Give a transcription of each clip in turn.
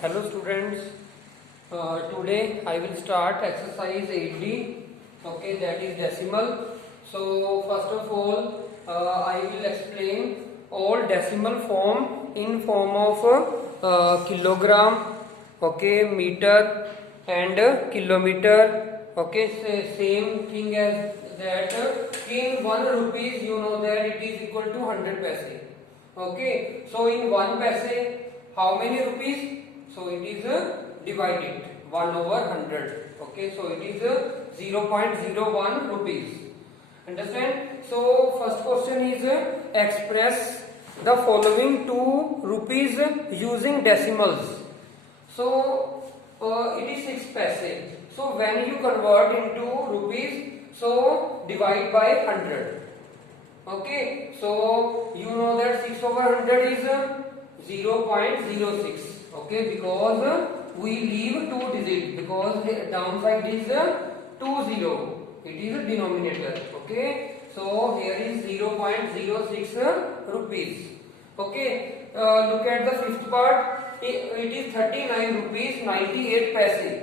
Hello students, today I will start exercise 8D, okay, that is decimal. So first of all I will explain all decimal form in form of kilogram, okay, meter and kilometer, okay, same thing as that. In 1 rupees you know that it is equal to 100 paise, okay. So in 1 paise how many rupees? So it is divided 1 over 100. Okay, so it is 0.01 rupees. Understand? So first question is express the following 2 rupees using decimals. So it is 6 paise. So when you convert into rupees, so divide by 100. Okay, so you know that 6 over 100 is 0.06. Okay, because we leave 2 digits, because the downside is 20. It is a denominator. Okay, so here is 0.06 rupees. Okay, look at the fifth part. It is 39 rupees 98 paise.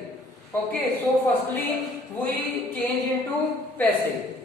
Okay, so firstly we change into paise.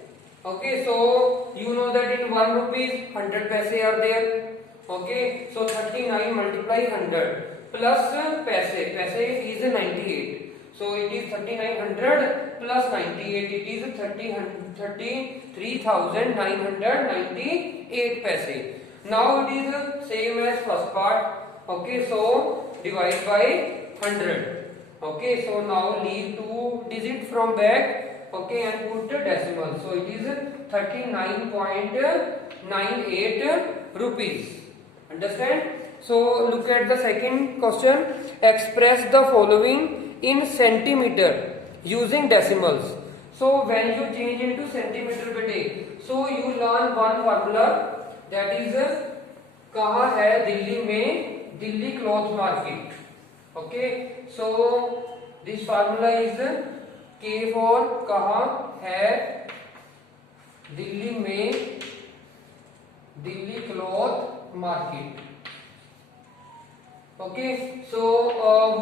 Okay, so you know that in 1 rupees 100 paise are there. Okay, so 39 multiply 100 plus paise. Paise is 98. So it is 3900 plus 98. It is 33,998 paise. Now it is same as first part. Okay, so divide by 100. Okay, so now leave 2 digits from back. Okay, and put decimal. So it is 39.98 rupees. Understand? So look at the second question. Express the following in centimeter using decimals. So when you change into centimeter bete, so you learn one formula, that is कहाँ है दिल्ली में, Delhi cloth market. Okay, so this formula is K for कहाँ है दिल्ली में, Delhi cloth market. Okay, so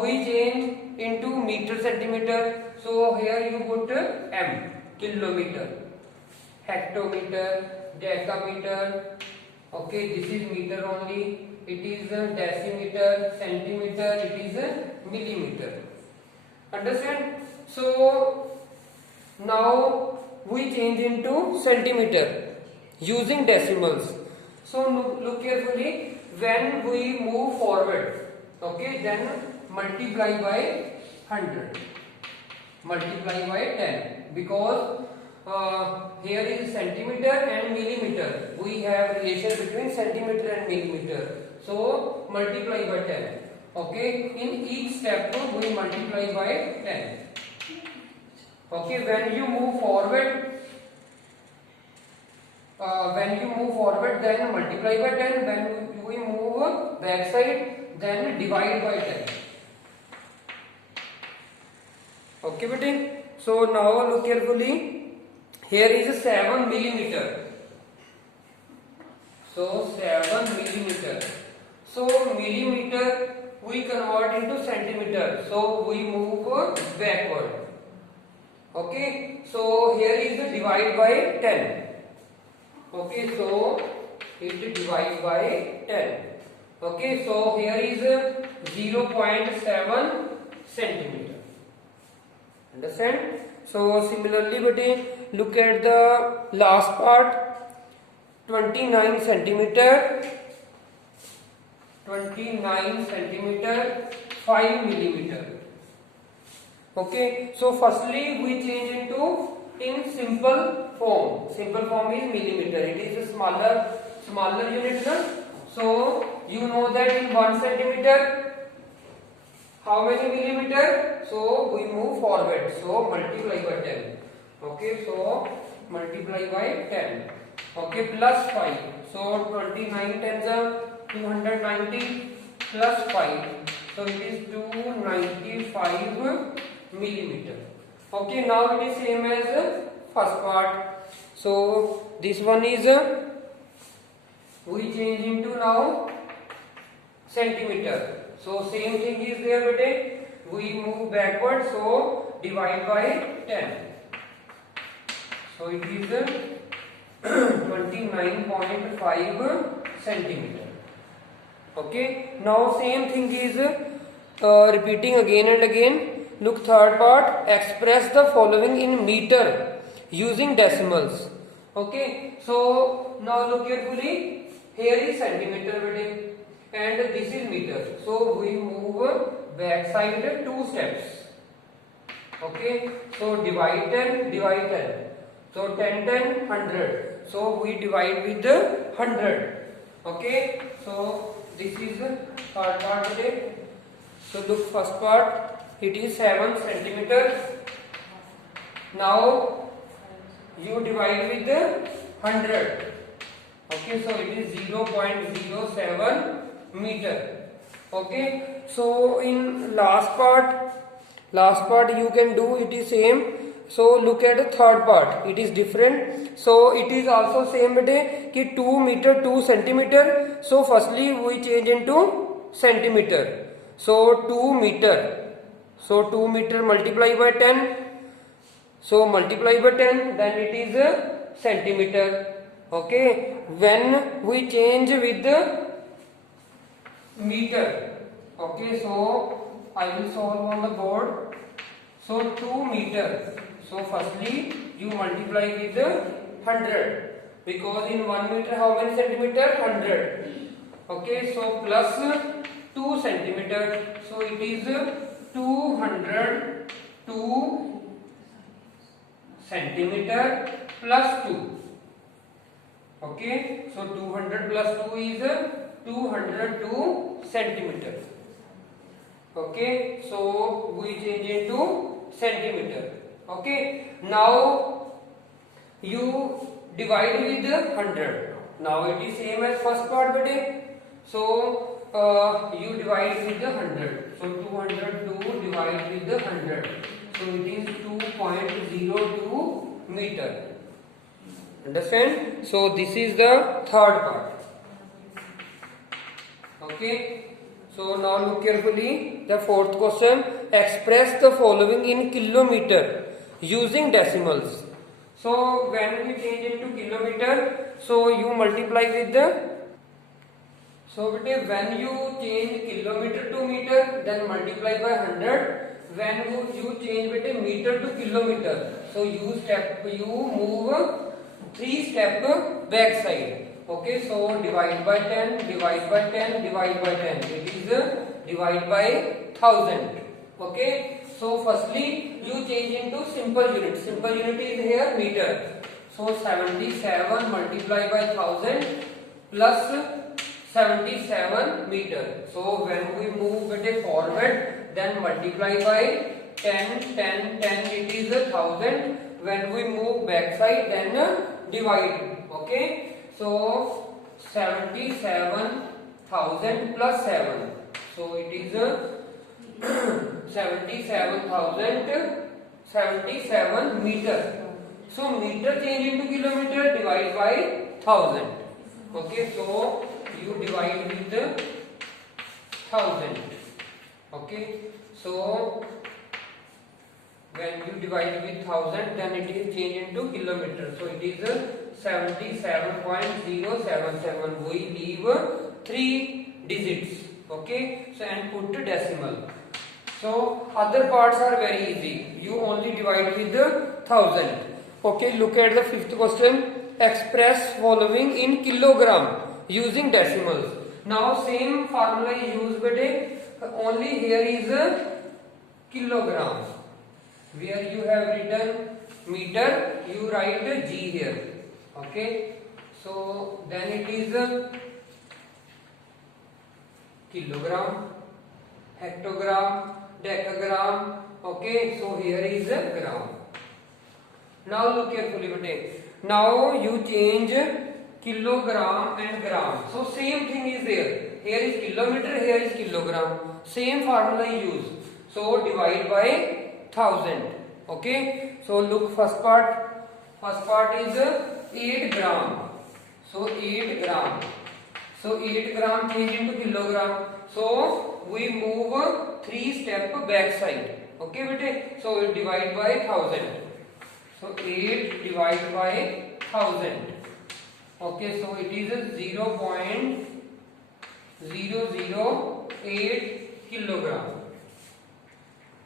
we change into meter centimeter. So here you put m, kilometer, hectometer, decameter. Okay, this is meter only. It is decimeter, centimeter. It is millimeter. Understand? So now we change into centimeter using decimals. So look carefully. When we move forward, okay, then multiply by 100, multiply by 10, because here is centimeter and millimeter. We have relation between centimeter and millimeter. So multiply by 10. Okay, in each step we multiply by 10. Okay, when you move forward, then multiply by 10. When we move back side, then divide by 10. Okay, bete. So now look carefully. Here is 7 millimeter. So 7 millimeter. So millimeter we convert into centimeter. So we move backward. Okay. So here is divide by 10. Okay. So it divide by 10. Okay. So here is 0.7 centimeter. Understand? So similarly, bete, look at the last part. 29 centimeter, 29 centimeter, 5 millimeter. Okay, so firstly we change into in simple form. Simple form is millimeter. It is a smaller unit. So you know that in 1 centimeter how many millimeter? So we move forward. So multiply by 10. Okay, so multiply by 10. Okay, plus 5. So 29 tens are 290 plus 5. So it is 295 millimeter. Okay, now it is same as first part. So this one is we change into now centimeter. So same thing is there bete, we move backward, so divide by 10. So it is 29.5 centimeter. Okay, now same thing is repeating again and again. Look, third part, express the following in meter using decimals. Okay, so now look carefully. Here is centimeter bete, and this is meter. So we move back side 2 steps. Okay, so divide 10, divide 10. So 10, 10, 100. So we divide with 100. Okay, so this is third part today. So look, first part, it is 7 centimeter. Now you divide with 100. Okay, so it is 0.07 meter. Okay, so in last part you can do it is same. So look at the third part, it is different. So it is also same bete ki 2 meter 2 centimeter. So firstly we change into centimeter. So 2 meter. So 2 meter multiply by 10. So multiply by 10, then it is a centimeter. Okay, when we change with the meter. Okay, so I will solve on the board. So 2 meter. So firstly you multiply with 100, because in 1 meter how many centimeter? 100. Okay, so plus 2 centimeter. So it is 202 centimeter plus 2. Okay, so 200 plus 2 is 202 centimeter. Okay, so we change into centimeter. Okay, now you divide with 100. Now it is same as first part bete. So you divide with 100. So 202 divide with 100. So it is 2.02 meter. Understand? So this is the third part. Okay. So now look carefully. The fourth question. Express the following in kilometer using decimals. So when we change into kilometer, so you multiply with the. So when you change kilometer to meter, then multiply by 100. When you change meter to kilometer, so you move 3 step back side. Okay, so divide by 10, divide by 10, divide by 10. It is divide by 1000. Okay, so firstly you change into simple unit. Simple unit is here meter. So 77 multiplied by 1000 plus 77 meter. So when we move forward, then multiply by 10, 10, 10, it is 1000. When we move back side, then divide. Okay, so 77,000 plus 7. So it is 77 meter. So meter change into kilometer, divide by 1000. Okay, so you divide with 1000. Okay, so when you divide with 1000, then it is changed into kilometer. So it is 77.077. We leave 3 digits. Okay, so and put decimal. So other parts are very easy. You only divide with 1000. Okay, look at the fifth question. Express following in kilogram using decimals. Now same formula is used, but only here is a kilogram. Where you have written meter, you write G here. Okay, so then it is kilogram, hectogram, decagram. Okay, so here is a gram. Now look carefully, bete. Now you change kilogram and gram. So same thing is there. Here is kilometer, here is kilogram. Same formula is used. So divide by 1000. Okay, so look, first part is 8 gram. So 8 gram. So 8 gram change into kilogram. So we move 3 step back side. Okay bete, so it divide by 1000. So 8 divided by 1000. Okay, so it is 0.008 kilogram.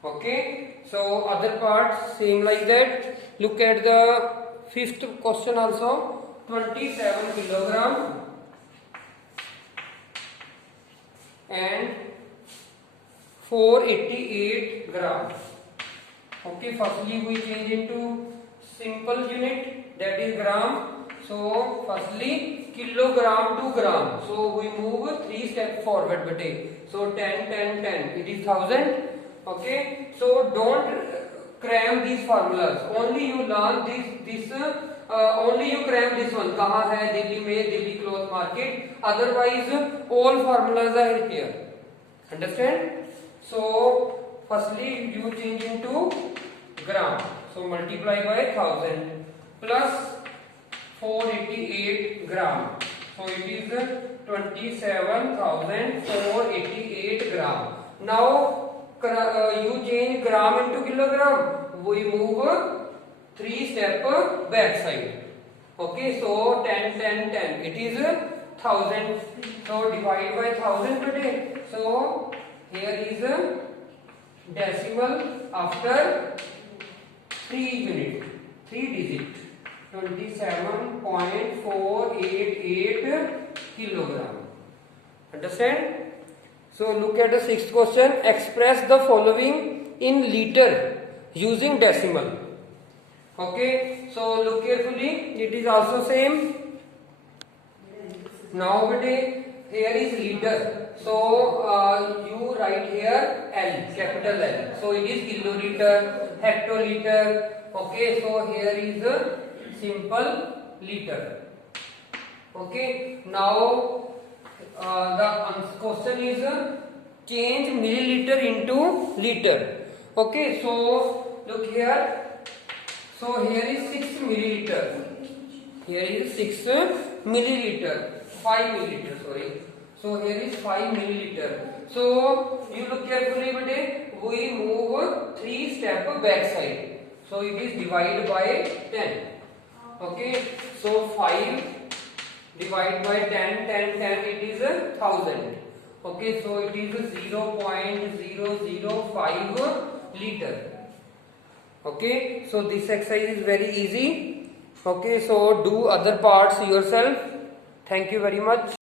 Okay, so other parts same like that. Look at the fifth question also. 27 kilogram and 488 gram. Okay, firstly we change into simple unit, that is gram. So firstly kilogram to gram. So we move 3 steps forward bete. So 10 10 10 it is 1000. Okay, so don't cram these formulas. Only you learn this only you cram this one. कहाँ है दिल्ली में, Delhi cloth market. Otherwise all formulas are here. Understand? So firstly you change into gram. So multiply by 1000 plus 488 gram. So it is 27,488 gram. Now you change gram into kilogram. We move 3 step back side. Okay, so 10 10 10 it is 1000. So divide by 1000 today. So here is a decimal after 3 unit, 3 digit. 27.488 kilogram. Understand? So look at the sixth question. Express the following in liter using decimal. Okay, so look carefully. It is also same. Now here is liter. So you write here L, capital L. So it is kiloliter, hectoliter. Okay, so here is a simple liter. Okay, now the question is change milliliter into liter. Okay, so look here. So here is 6 milliliter. Here is 6 milliliter. 5 milliliter, sorry. So here is 5 milliliter. So you look carefully, but we move 3 step back side. So it is divided by 10. Okay, so 5 divided by 10, 10, 10, it is 1000. Okay, so it is 0.005 liter. Okay, so this exercise is very easy. Okay, so do other parts yourself. Thank you very much.